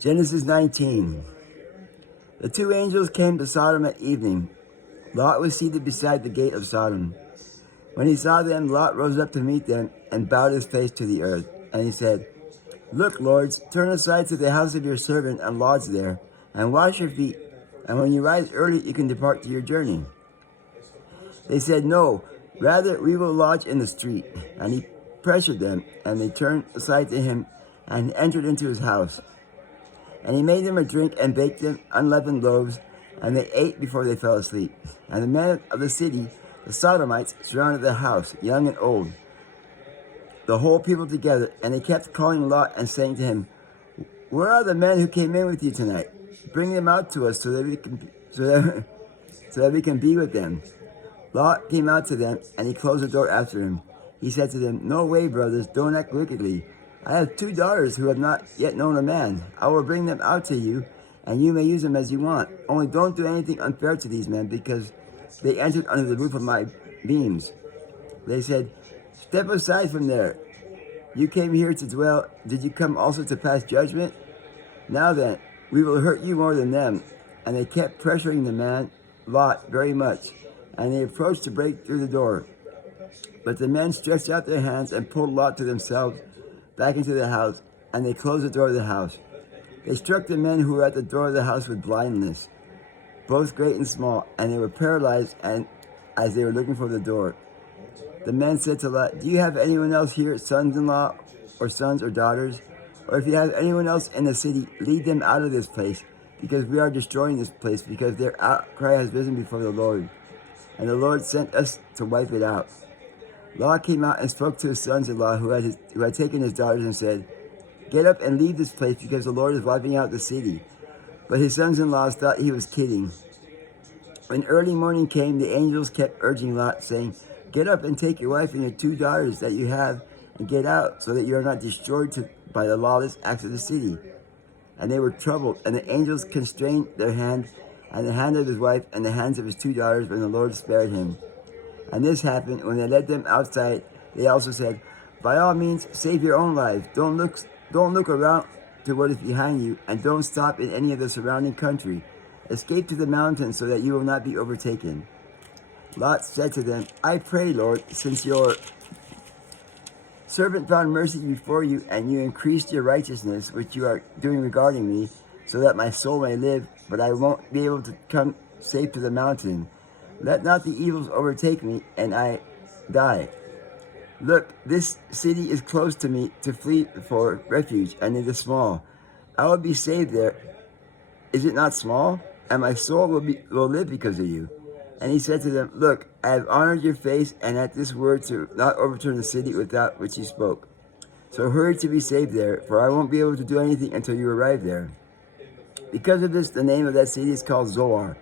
Genesis 19. The two angels came to Sodom at evening. Lot was seated beside the gate of Sodom. When he saw them, Lot rose up to meet them and bowed his face to the earth. And he said, "Look, lords, turn aside to the house of your servant and lodge there, and wash your feet. And when you rise early, you can depart to your journey." They said, "No, rather we will lodge in the street." And he pressured them, and they turned aside to him and entered into his house. And he made them a drink and baked them unleavened loaves, and they ate before they fell asleep. And the men of the city, the Sodomites, surrounded the house, young and old, the whole people together, and they kept calling Lot and saying to him, "Where are the men who came in with you tonight? Bring them out to us so that we can be with them." Lot came out to them, and he closed the door after him. He said to them, "No way, brothers, don't act wickedly. I have 2 daughters who have not yet known a man. I will bring them out to you, and you may use them as you want. Only don't do anything unfair to these men, because they entered under the roof of my beams." They said, "Step aside from there. You came here to dwell. Did you come also to pass judgment? Now then, we will hurt you more than them." And they kept pressuring the man, Lot, very much, and they approached to break through the door. But the men stretched out their hands and pulled Lot to themselves back into the house, and they closed the door of the house. They struck the men who were at the door of the house with blindness, both great and small, and they were paralyzed as they were looking for the door. The men said to Lot, "Do you have anyone else here, sons-in-law, or sons or daughters? Or if you have anyone else in the city, lead them out of this place, because we are destroying this place, because their outcry has risen before the Lord. And the Lord sent us to wipe it out." Lot came out and spoke to his sons-in-law who had taken his daughters and said, "Get up and leave this place, because the Lord is wiping out the city." But his sons-in-laws thought he was kidding. When early morning came, the angels kept urging Lot, saying, "Get up and take your wife and your 2 daughters that you have, and get out, so that you are not destroyed by the lawless acts of the city." And they were troubled, and the angels constrained their hand, and the hand of his wife, and the hands of his 2 daughters, when the Lord spared him. And this happened when they led them outside. They also said, "By all means, save your own lives. Don't look around to what is behind you, and don't stop in any of the surrounding country. Escape to the mountains so that you will not be overtaken." Lot said to them, "I pray, Lord, since your servant found mercy before you, and you increased your righteousness, which you are doing regarding me, so that my soul may live, but I won't be able to come safe to the mountain. Let not the evils overtake me, and I die. Look, this city is close to me to flee for refuge, and it is small. I will be saved there. Is it not small? And my soul will live because of you." And he said to them, "Look, I have honored your face, and at this word to not overturn the city without which you spoke. So hurry to be saved there, for I won't be able to do anything until you arrive there." Because of this, the name of that city is called Zoar.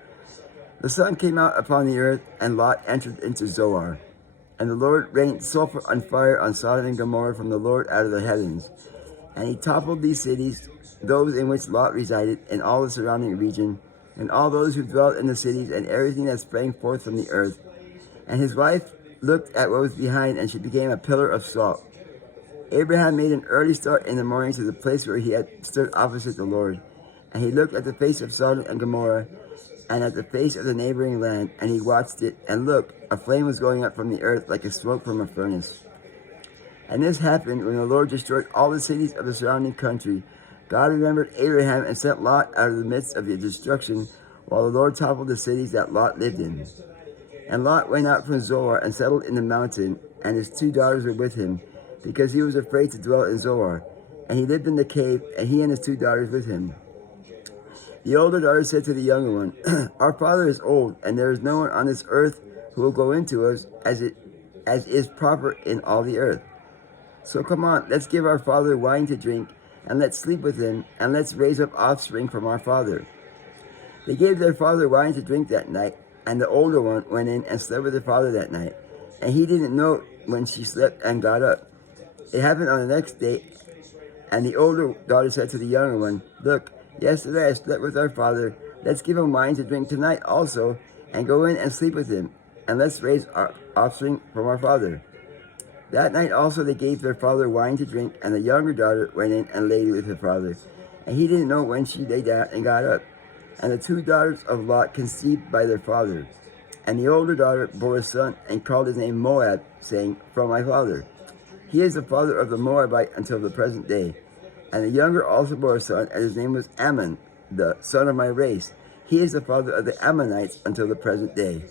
The sun came out upon the earth, and Lot entered into Zoar. And the Lord rained sulfur and fire on Sodom and Gomorrah from the Lord out of the heavens. And he toppled these cities, those in which Lot resided, and all the surrounding region, and all those who dwelt in the cities, and everything that sprang forth from the earth. And his wife looked at what was behind, and she became a pillar of salt. Abraham made an early start in the morning to the place where he had stood opposite the Lord. And he looked at the face of Sodom and Gomorrah, and at the face of the neighboring land, and he watched it, and look, a flame was going up from the earth like a smoke from a furnace. And this happened when the Lord destroyed all the cities of the surrounding country. God remembered Abraham and sent Lot out of the midst of the destruction, while the Lord toppled the cities that Lot lived in. And Lot went out from Zoar and settled in the mountain, and his 2 daughters were with him, because he was afraid to dwell in Zoar. And he lived in the cave, and he and his 2 daughters with him. The older daughter said to the younger one, "Our father is old, and there is no one on this earth who will go into us as is proper in all the earth. So come on, let's give our father wine to drink, and let's sleep with him, and let's raise up offspring from our father." They gave their father wine to drink that night, and the older one went in and slept with her father that night, and he didn't know when she slept and got up. It happened on the next day, and the older daughter said to the younger one, "Look, yesterday I slept with our father. Let's give him wine to drink tonight also, and go in and sleep with him, and let's raise our offspring from our father." That night also they gave their father wine to drink, and the younger daughter went in and lay with her father. And he didn't know when she lay down and got up. And the two daughters of Lot conceived by their father. And the older daughter bore a son, and called his name Moab, saying, From my father. He is the father of the Moabite until the present day. And the younger also bore a son, and his name was Ammon, the son of my race. He is the father of the Ammonites until the present day.